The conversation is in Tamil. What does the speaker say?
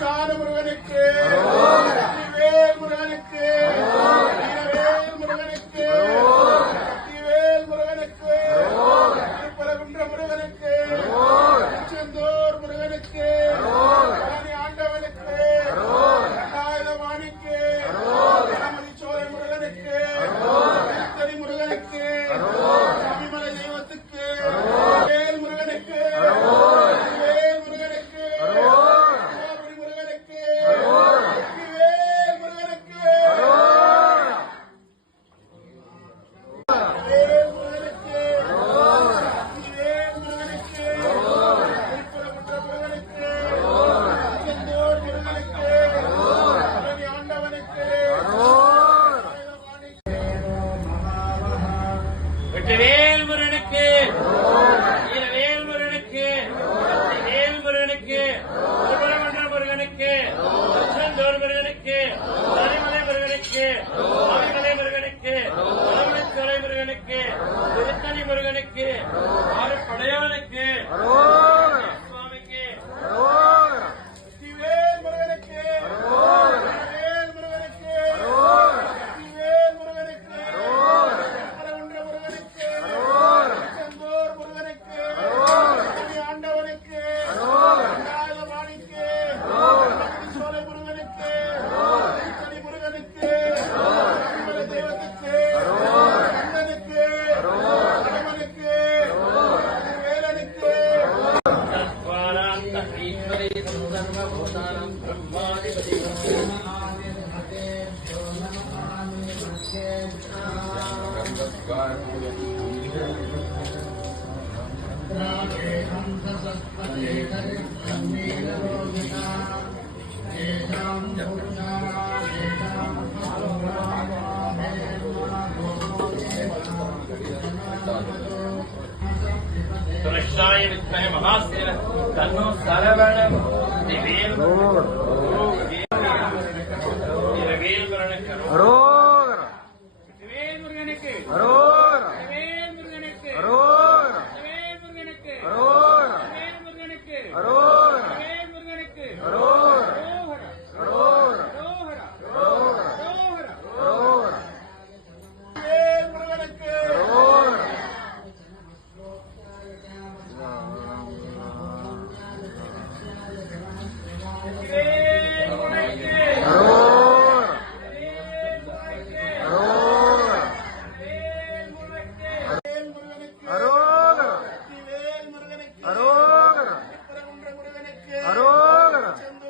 முருகனுக்கு வெற்றிவேல் முருகனுக்கு வீரவேல் முருகனுக்கு வெற்றிவேல் முருகனுக்கு திருப்பரங்குன்ற முருகனுக்கு திருச்செந்தூர் முருகனுக்கு பழனி ஆண்டவனுக்கு கண்டாயுதபாணிக்கு கணபதி சோலை முருகனுக்கு திருத்தணி முருகனுக்கு சபரிமலை தெய்வத்துக்கு வேல் முருகனுக்கு வேல் முருகனுக்கு வெற்றிவேல் முருகனுக்கு வீரவேல் முருகனுக்கு வெற்றிவேல் முருகனுக்கு திருப்பரங்குன்ற முருகனுக்கு திருச்செந்தூர் முருகனுக்கு பழனிமலை முருகனுக்கு ஆதிமலை முருகனுக்கு பழமுதிர்ச்சோலை முருகனுக்கு திருத்தணி முருகனுக்கு ஆறுபடையானுக்கு சுவாமிக்கு வெற்றிவேல் முருகனுக்கு வீரவேல் முருகனுக்கு வெற்றிவேல் முருகனுக்கு திருச்செந்தூர் முருகனுக்கு ஆண்டவனுக்கு கண்டாயுதபாணிக்கு சோலை முருகனுக்கு திருத்தணி முருகனுக்கு சபரிமலை தெய்வத்துக்கு கண்ணனுக்கு கடமனுக்கு வேலனுக்கு कृष्णाय विद्महे महासेन तन्नो सरवण